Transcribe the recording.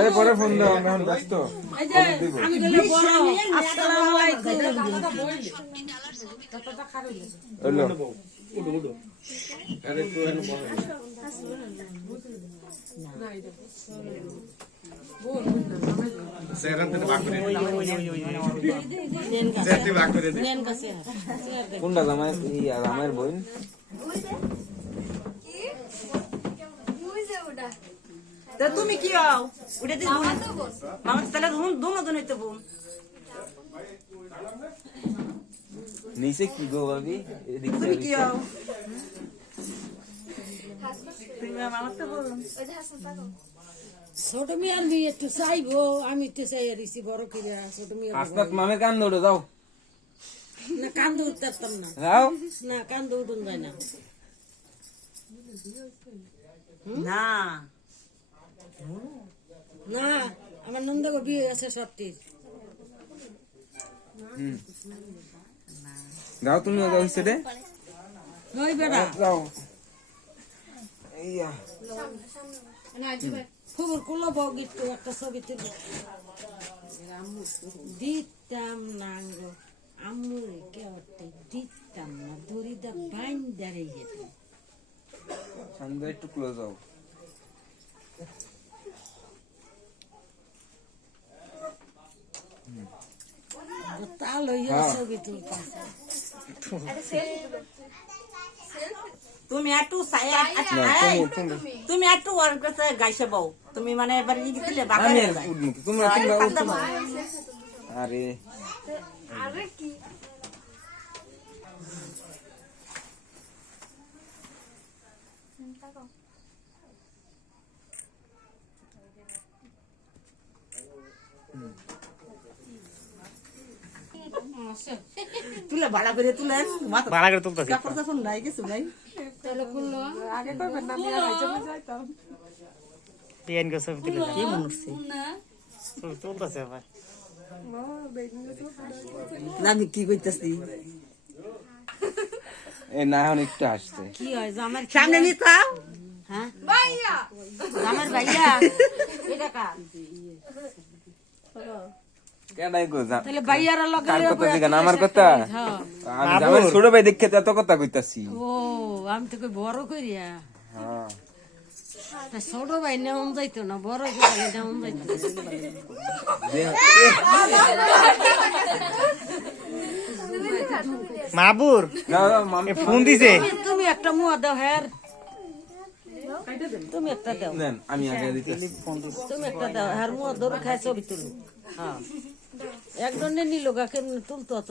এই পরে ফোন দাও আমি এখন ব্যস্ত। এই যে আমি গেলে বড় আসসালামু আলাইকুম। হইল নেন কাছে। কোনটা জামাই? জামাইয়ের বোন। তো তুমি কি হও ওটা দিয়ে বোন মামা তাহলে দুনো দুনো তো বোন নিচে কি গো ভাবি? তুমি কি হও ছোট মেয়ের মেয়ে একটু চাইব আমি একটু চাই দিছি বড় করে ছোট মেয়ে আসনাত মামে কান দৌড়ে যাও। না কান্দ উঠতে পারতাম না। না কান্দ উঠুন যায় না। না। না আমার নন্দগো বিয়ে আছে সত্যি যাও তুমি যাও সেটে নই বেড়া যাও এইয়া। খবর করল বগিত একটা ছবি তুলি। দিতাম না গো আম্মু কেটে দিতাম না দড়িদা বাইন দাঁড়িয়ে যেত সামনে একটু ক্লোজ যাও তা লইয়া ছবি তুলতাম তুমি একটু সায়া না তুমি তুমি তুমি একটু ওর কাছে গাইছে বউ তুমি মানে এবার ই দিলে বাগান আমি হয়ে যায় উঠবো কি? তোমরা তোমরা উঠো না। আরে তুলে ভাড়া করে তুলে। ভাড়া করে তুলতেছি। কাপড় চাপড় নাই কিছু নাই। টিএন কে ছবি তুলে কি মনে হচ্ছে ছবি তুলতেছে ভাই আমি কি করতেছি এ না এখন একটু আসছে কি হয় আমার সামনে নিতা হ্যাঁ? আমার ভাইয়া? এটা কার? আমার কথা? হ্যাঁ। আমি ছোট ভাই দেখে এত কথা কইতাছি। ও আমি তোকে বড় করিয়া হ্যাঁ। ছোট ভাই যাইতো না বড় যাইতো না, মামি ফোন দিছে। তুমি একটা মুয়া দাও হ্যার তুমি একটা দাও। নেন আমি আগে দিতেছি। তুমি একটা দাও আর মুয়া দৌড় খায় ছবি তুলো হ্যাঁ। একজনে নিল গা কেমনে তুলতো অত